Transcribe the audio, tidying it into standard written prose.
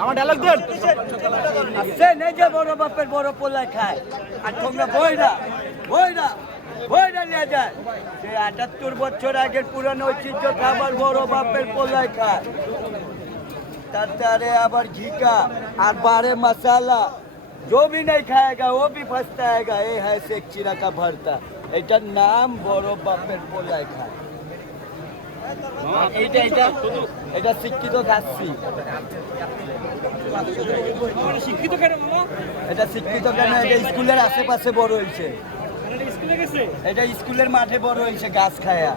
আমার ডায়লগ দেন সে নেই যে বড় বাপের বড় পোলায় খায় আর তোমরা বইরা নিয়ে যায় সে ৭৮ বছর আগের পুরানো ঐতিহ্য খাবার বড় বাপের পোলায় খায় তারপরে আবার घीका और बारे मसाला जो भी नहीं खाएगा वो भी पछताएगा ये है शेख चिरा का भरता एटार नाम বড় বাপের পোলায় খায় এটা শিক্ষিত খাচ্ছি শিক্ষিত কেন এটা শিক্ষিত কেন এটা স্কুলের আশেপাশে বড় হয়েছে এটা স্কুলের মাঠে বড় হয়েছে গাছ খায়া